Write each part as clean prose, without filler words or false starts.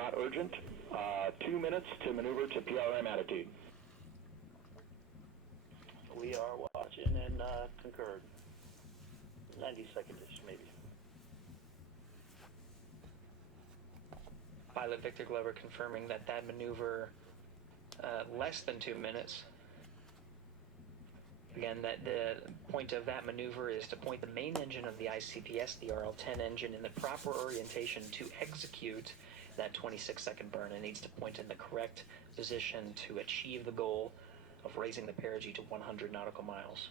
not urgent. 2 minutes to maneuver to PRM attitude. We are watching and concurred. 90 seconds-ish, maybe. Pilot Victor Glover confirming that maneuver less than 2 minutes. Again, that the point of that maneuver is to point the main engine of the ICPS, the RL-10 engine, in the proper orientation to execute that 26-second burn. It needs to point in the correct position to achieve the goal of raising the perigee to 100 nautical miles.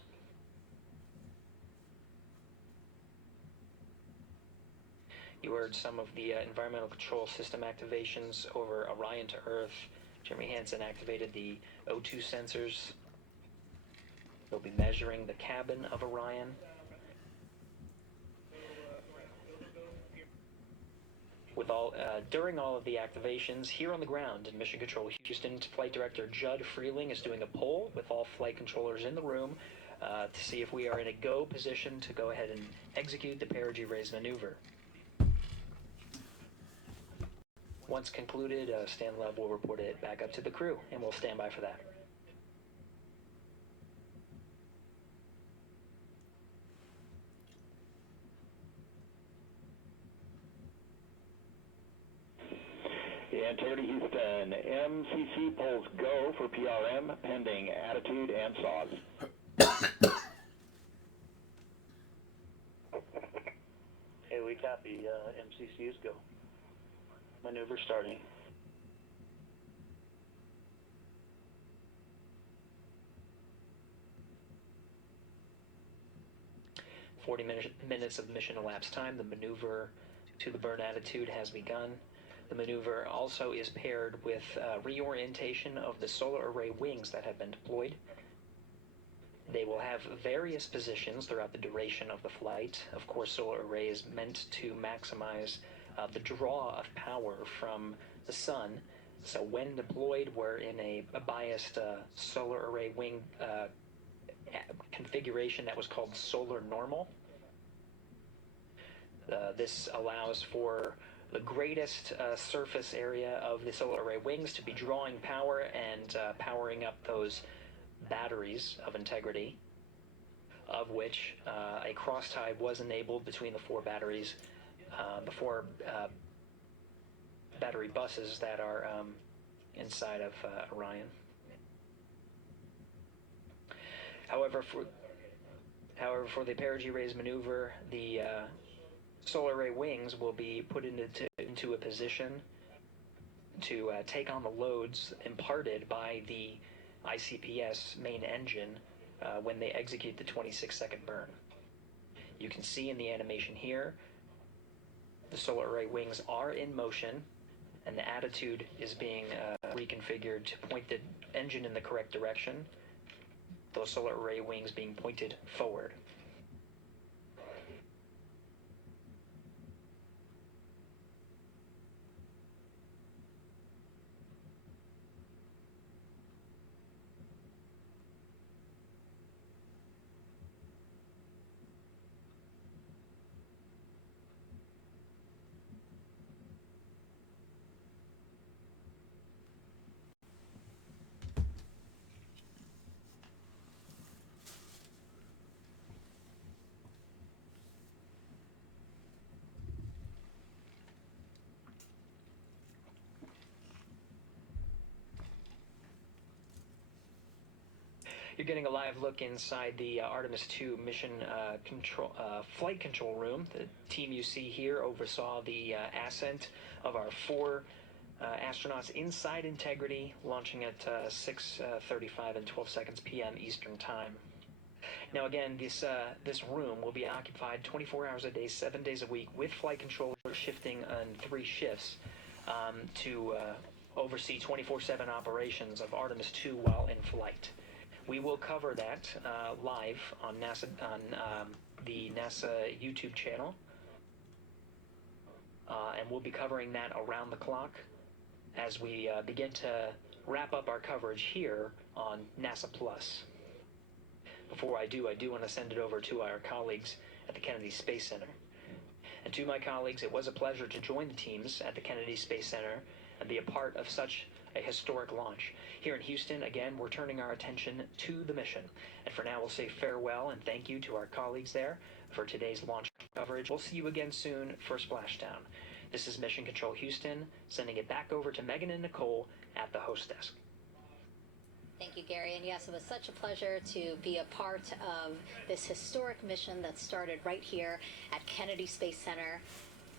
You heard some of the environmental control system activations over Orion to Earth. Jeremy Hansen activated the O2 sensors. They'll be measuring the cabin of Orion. During all of the activations, here on the ground in Mission Control Houston, Flight Director Judd Freeling is doing a poll with all flight controllers in the room to see if we are in a go position to go ahead and execute the perigee raise maneuver. Once concluded, Stan Love will report it back up to the crew, and we'll stand by for that. Integrity Houston, MCC polls go for PRM pending attitude and saws. Hey, we copy. MCCs go. Maneuver starting. Minutes of mission elapsed time. The maneuver to the burn attitude has begun. The maneuver also is paired with reorientation of the solar array wings that have been deployed. They will have various positions throughout the duration of the flight. Of course, solar array is meant to maximize the draw of power from the sun. So when deployed, we're in a biased solar array wing configuration that was called solar normal. This allows for the greatest surface area of the solar array wings to be drawing power and powering up those batteries of integrity, of which a cross-tie was enabled between the four batteries, the four battery buses that are inside of Orion. However, for the perigee raise maneuver, the solar array wings will be put into a position to take on the loads imparted by the ICPS main engine when they execute the 26-second burn. You can see in the animation here, the solar array wings are in motion, and the attitude is being reconfigured to point the engine in the correct direction, those solar array wings being pointed forward. You're getting a live look inside the Artemis II mission flight control room. The team you see here oversaw the ascent of our four astronauts inside Integrity, launching at 6:35 and 12 seconds p.m. Eastern Time. Now again, this room will be occupied 24 hours a day, 7 days a week, with flight controllers shifting on 3 shifts to oversee 24/7 operations of Artemis II while in flight. We will cover that live on the NASA YouTube channel, and we'll be covering that around the clock as we begin to wrap up our coverage here on NASA Plus. Before I do want to send it over to our colleagues at the Kennedy Space Center. And to my colleagues, it was a pleasure to join the teams at the Kennedy Space Center and be a part of such a historic launch. Here in Houston, again, we're turning our attention to the mission. And for now, we'll say farewell and thank you to our colleagues there for today's launch coverage. We'll see you again soon for Splashdown. This is Mission Control Houston, sending it back over to Megan and Nicole at the host desk. Thank you, Gary. And yes, it was such a pleasure to be a part of this historic mission that started right here at Kennedy Space Center.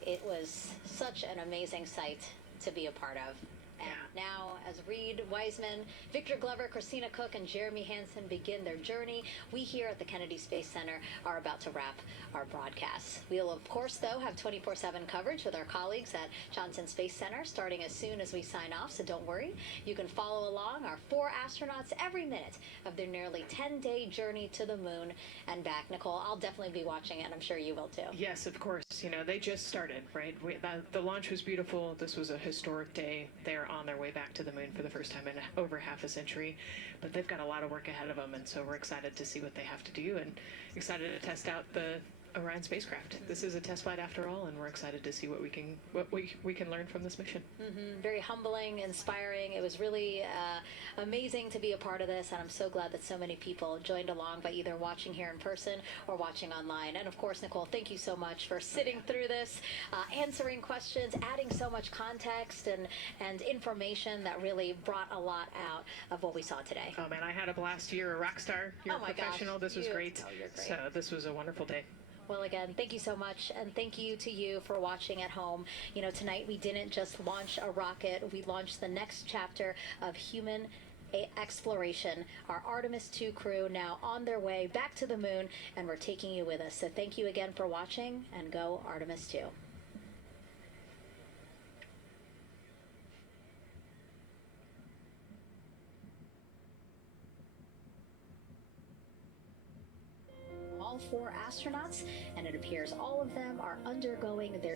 It was such an amazing sight to be a part of. And now, as Reed Wiseman, Victor Glover, Christina Cook, and Jeremy Hansen begin their journey, we here at the Kennedy Space Center are about to wrap our broadcast. We'll, of course, though, have 24/7 coverage with our colleagues at Johnson Space Center starting as soon as we sign off, so don't worry. You can follow along our 4 astronauts every minute of their nearly 10-day journey to the moon and back. Nicole, I'll definitely be watching it, and I'm sure you will too. Yes, of course. You know, they just started, right? The launch was beautiful. This was a historic day. They're on their way back to the moon for the first time in over half a century, but they've got a lot of work ahead of them, and so we're excited to see what they have to do and excited to test out the Orion spacecraft. This is a test flight after all, and we're excited to see what we can learn from this mission. Very humbling, inspiring. It was really amazing to be a part of this, and I'm so glad that so many people joined along by either watching here in person or watching online. And of course, Nicole, thank you so much for sitting through this, answering questions, adding so much context and information that really brought a lot out of what we saw today. Oh man, I had a blast. You're a rock star. You're Oh my a professional. gosh. This was great. Oh, you're great. So this was a wonderful day. Well, again, thank you so much, and thank you to you for watching at home. You know, tonight we didn't just launch a rocket, we launched the next chapter of human exploration. Our Artemis II crew now on their way back to the moon, and we're taking you with us. So thank you again for watching, and go Artemis II. All 4 astronauts, and it appears all of them are undergoing their